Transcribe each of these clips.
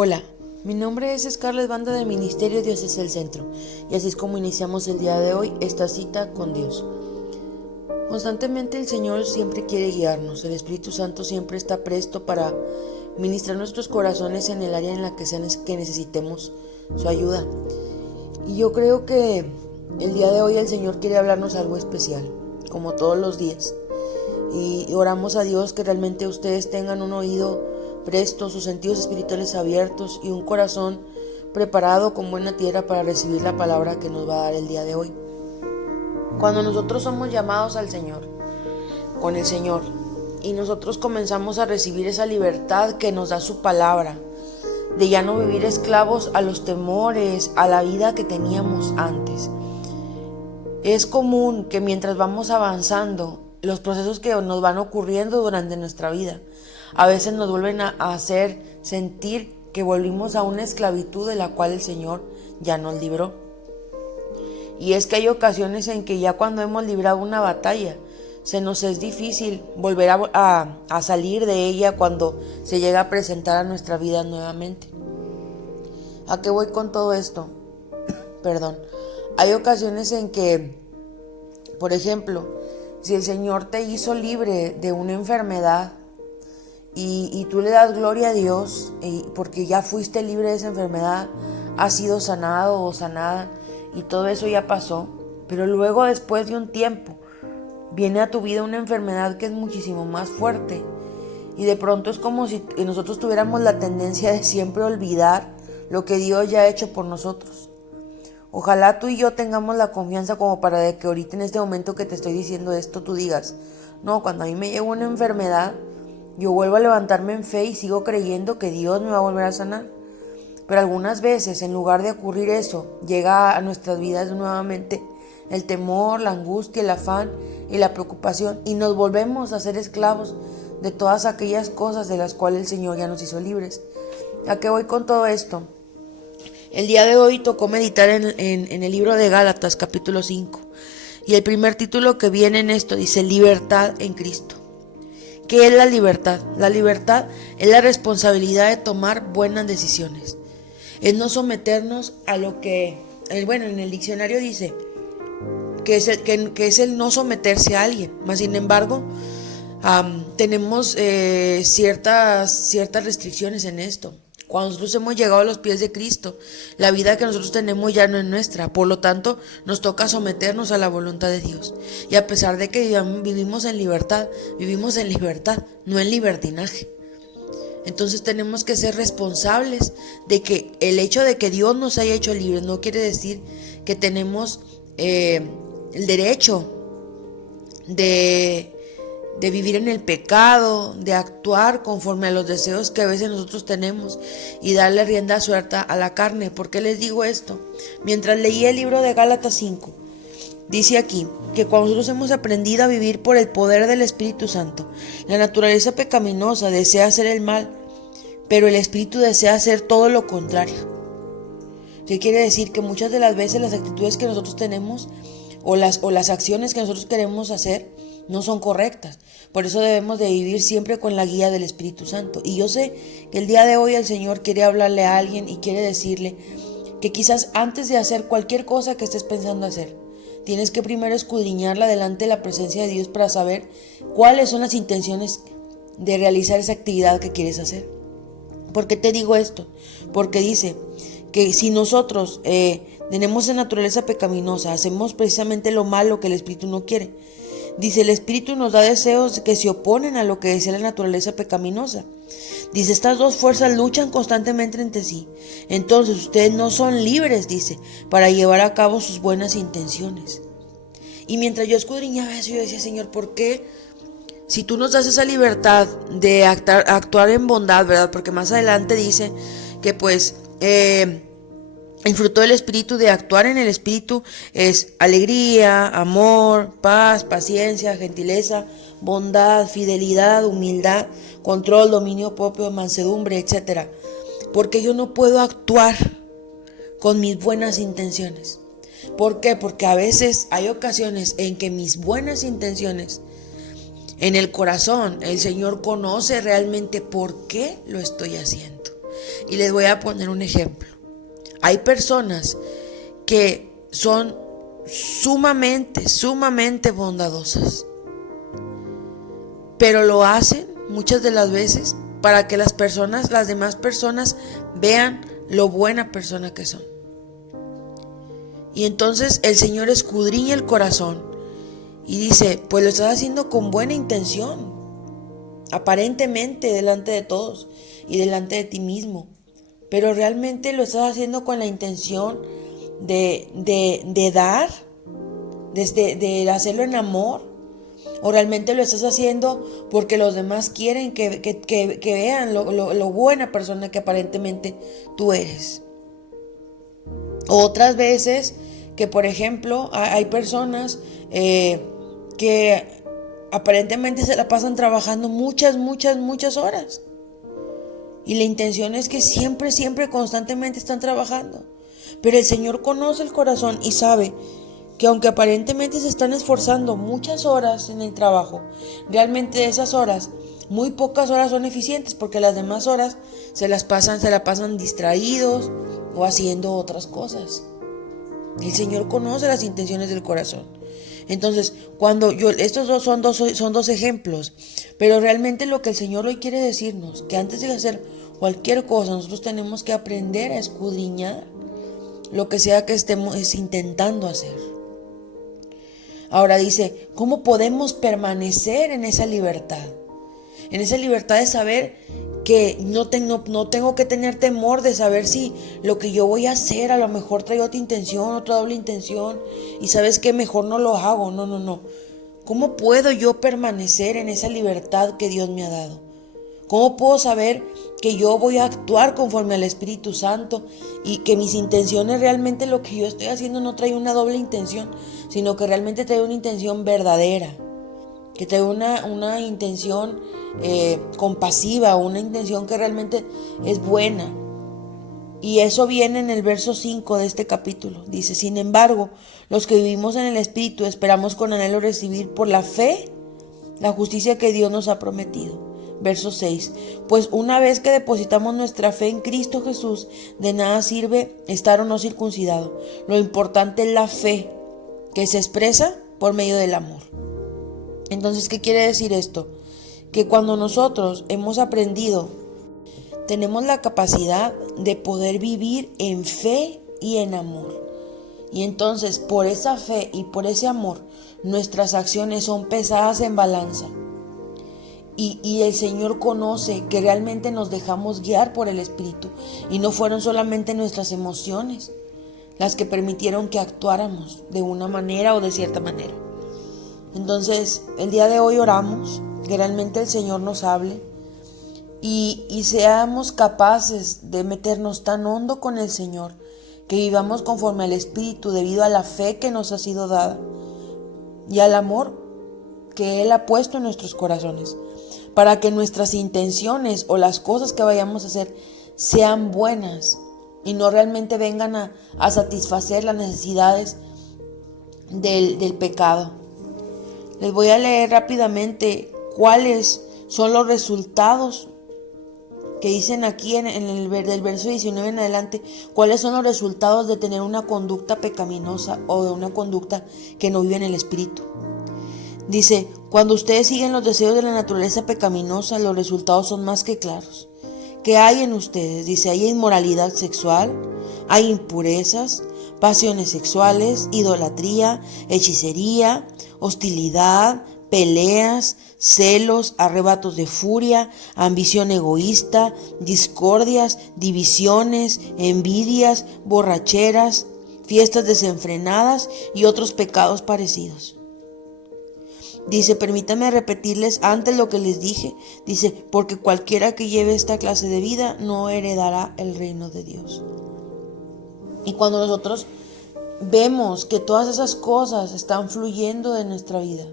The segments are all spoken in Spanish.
Hola, mi nombre es Scarlett Banda del Ministerio Dios es el Centro, y así es como iniciamos el día de hoy esta cita con Dios. Constantemente el Señor siempre quiere guiarnos, el Espíritu Santo siempre está presto para ministrar nuestros corazones en el área en la que necesitemos su ayuda. Y yo creo que el día de hoy el Señor quiere hablarnos algo especial, como todos los días. Y oramos a Dios que realmente ustedes tengan un oído presto, sus sentidos espirituales abiertos y un corazón preparado con buena tierra para recibir la palabra que nos va a dar el día de hoy. Cuando nosotros somos llamados al Señor, con el Señor, y nosotros comenzamos a recibir esa libertad que nos da su palabra, de ya no vivir esclavos a los temores, a la vida que teníamos antes. Es común que mientras vamos avanzando, los procesos que nos van ocurriendo durante nuestra vida, a veces nos vuelven a hacer sentir que volvimos a una esclavitud de la cual el Señor ya nos libró. Y es que hay ocasiones en que ya cuando hemos librado una batalla, se nos es difícil volver a salir de ella cuando se llega a presentar a nuestra vida nuevamente. ¿A qué voy con todo esto? Hay ocasiones en que, por ejemplo, si el Señor te hizo libre de una enfermedad y tú le das gloria a Dios porque ya fuiste libre de esa enfermedad, has sido sanado o sanada y todo eso ya pasó, pero luego después de un tiempo viene a tu vida una enfermedad que es muchísimo más fuerte y de pronto es como si nosotros tuviéramos la tendencia de siempre olvidar lo que Dios ya ha hecho por nosotros. Ojalá tú y yo tengamos la confianza como para de que ahorita en este momento que te estoy diciendo esto tú digas, no, cuando a mí me llega una enfermedad, yo vuelvo a levantarme en fe y sigo creyendo que Dios me va a volver a sanar. Pero algunas veces, en lugar de ocurrir eso, llega a nuestras vidas nuevamente el temor, la angustia, el afán y la preocupación y nos volvemos a ser esclavos de todas aquellas cosas de las cuales el Señor ya nos hizo libres. ¿A qué voy con todo esto? El día de hoy tocó meditar en el libro de Gálatas, capítulo 5. Y el primer título que viene en esto dice Libertad en Cristo. ¿Qué es la libertad? La libertad es la responsabilidad de tomar buenas decisiones. Es no someternos a lo que, en el diccionario dice que es el no someterse a alguien. Mas sin embargo, tenemos ciertas restricciones en esto. Cuando nosotros hemos llegado a los pies de Cristo, la vida que nosotros tenemos ya no es nuestra, por lo tanto nos toca someternos a la voluntad de Dios. Y a pesar de que vivimos en libertad, no en libertinaje. Entonces tenemos que ser responsables de que el hecho de que Dios nos haya hecho libres no quiere decir que tenemos el derecho de vivir en el pecado, de actuar conforme a los deseos que a veces nosotros tenemos y darle rienda suelta a la carne. ¿Por qué les digo esto? Mientras leía el libro de Gálatas 5, dice aquí que cuando nosotros hemos aprendido a vivir por el poder del Espíritu Santo, la naturaleza pecaminosa desea hacer el mal, pero el Espíritu desea hacer todo lo contrario. ¿Qué quiere decir? Que muchas de las veces las actitudes que nosotros tenemos o las acciones que nosotros queremos hacer no son correctas. Por eso debemos de vivir siempre con la guía del Espíritu Santo. Y yo sé que el día de hoy el Señor quiere hablarle a alguien y quiere decirle que quizás antes de hacer cualquier cosa que estés pensando hacer, tienes que primero escudriñarla delante de la presencia de Dios para saber cuáles son las intenciones de realizar esa actividad que quieres hacer. ¿Por qué te digo esto? Porque dice que si nosotros tenemos esa naturaleza pecaminosa, hacemos precisamente lo malo que el Espíritu no quiere. Dice, el Espíritu nos da deseos que se oponen a lo que desea la naturaleza pecaminosa. Dice, estas dos fuerzas luchan constantemente entre sí. Entonces ustedes no son libres, dice, para llevar a cabo sus buenas intenciones. Y mientras yo escudriñaba eso, yo decía, Señor, ¿por qué? Si tú nos das esa libertad de actuar en bondad, ¿verdad? Porque más adelante dice que pues el fruto del Espíritu, de actuar en el Espíritu, es alegría, amor, paz, paciencia, gentileza, bondad, fidelidad, humildad, control, dominio propio, mansedumbre, etc. Porque yo no puedo actuar con mis buenas intenciones. ¿Por qué? Porque a veces hay ocasiones en que mis buenas intenciones en el corazón, el Señor conoce realmente por qué lo estoy haciendo. Y les voy a poner un ejemplo. Hay personas que son sumamente bondadosas, pero lo hacen muchas de las veces para que las demás personas vean lo buena persona que son. Y entonces el Señor escudriña el corazón y dice, pues lo estás haciendo con buena intención, aparentemente delante de todos y delante de ti mismo, pero realmente lo estás haciendo con la intención de dar, de hacerlo en amor, o realmente lo estás haciendo porque los demás quieren que vean lo buena persona que aparentemente tú eres. Otras veces que, por ejemplo, hay personas que aparentemente se la pasan trabajando muchas horas. Y la intención es que siempre, constantemente están trabajando. Pero el Señor conoce el corazón y sabe que aunque aparentemente se están esforzando muchas horas en el trabajo, realmente de esas horas, muy pocas horas son eficientes, porque las demás horas se la pasan distraídos o haciendo otras cosas. El Señor conoce las intenciones del corazón. Entonces, estos son dos ejemplos, pero realmente lo que el Señor hoy quiere decirnos, que antes de hacer cualquier cosa, nosotros tenemos que aprender a escudriñar lo que sea que estemos intentando hacer. Ahora dice, ¿cómo podemos permanecer en esa libertad? En esa libertad de saber que no tengo que tener temor de saber si lo que yo voy a hacer a lo mejor trae otra intención, otra doble intención, y sabes que mejor no lo hago. No. ¿Cómo puedo yo permanecer en esa libertad que Dios me ha dado? ¿Cómo puedo saber que yo voy a actuar conforme al Espíritu Santo y que mis intenciones realmente, lo que yo estoy haciendo no trae una doble intención, sino que realmente trae una intención verdadera, que trae una intención compasiva, una intención que realmente es buena? Y eso viene en el verso 5 de este capítulo. Dice, sin embargo, los que vivimos en el Espíritu esperamos con anhelo recibir por la fe la justicia que Dios nos ha prometido. Verso 6. Pues una vez que depositamos nuestra fe en Cristo Jesús, de nada sirve estar o no circuncidado. Lo importante es la fe, que se expresa por medio del amor. Entonces, ¿qué quiere decir esto? Que cuando nosotros hemos aprendido, tenemos la capacidad de poder vivir en fe y en amor. Y entonces, por esa fe y por ese amor, nuestras acciones son pesadas en balanza. Y el Señor conoce que realmente nos dejamos guiar por el Espíritu. Y no fueron solamente nuestras emociones las que permitieron que actuáramos de una manera o de cierta manera. Entonces, el día de hoy oramos que realmente el Señor nos hable y seamos capaces de meternos tan hondo con el Señor, que vivamos conforme al Espíritu debido a la fe que nos ha sido dada y al amor que Él ha puesto en nuestros corazones, para que nuestras intenciones o las cosas que vayamos a hacer sean buenas y no realmente vengan a satisfacer las necesidades del pecado. Les voy a leer rápidamente cuáles son los resultados que dicen aquí del verso 19 en adelante, cuáles son los resultados de tener una conducta pecaminosa o de una conducta que no vive en el Espíritu. Dice, cuando ustedes siguen los deseos de la naturaleza pecaminosa, los resultados son más que claros. ¿Qué hay en ustedes? Dice, hay inmoralidad sexual, hay impurezas, pasiones sexuales, idolatría, hechicería, hostilidad, peleas, celos, arrebatos de furia, ambición egoísta, discordias, divisiones, envidias, borracheras, fiestas desenfrenadas y otros pecados parecidos. Dice, permítanme repetirles antes lo que les dije. Dice, porque cualquiera que lleve esta clase de vida no heredará el reino de Dios. Y cuando nosotros vemos que todas esas cosas están fluyendo de nuestra vida,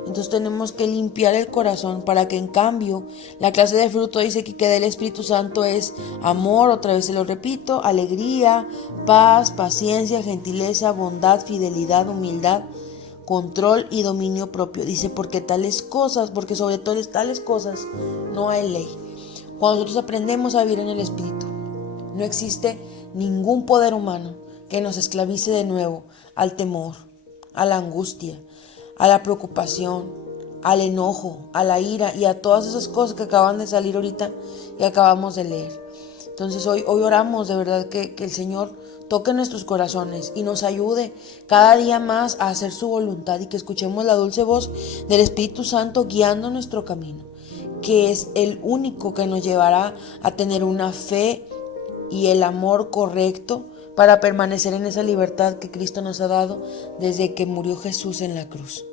entonces tenemos que limpiar el corazón para que en cambio la clase de fruto dice que del Espíritu Santo es amor, otra vez se lo repito, alegría, paz, paciencia, gentileza, bondad, fidelidad, humildad, control y dominio propio. Dice, porque sobre tales cosas no hay ley. Cuando nosotros aprendemos a vivir en el Espíritu, No existe ningún poder humano que nos esclavice de nuevo al temor, a la angustia, a la preocupación, al enojo, a la ira y a todas esas cosas que acaban de salir ahorita y acabamos de leer. Entonces hoy oramos de verdad que el Señor toque nuestros corazones y nos ayude cada día más a hacer su voluntad y que escuchemos la dulce voz del Espíritu Santo guiando nuestro camino, que es el único que nos llevará a tener una fe y el amor correcto para permanecer en esa libertad que Cristo nos ha dado desde que murió Jesús en la cruz.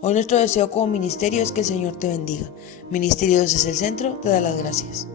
Hoy nuestro deseo como ministerio es que el Señor te bendiga. Ministerio Dios es el Centro, te da las gracias.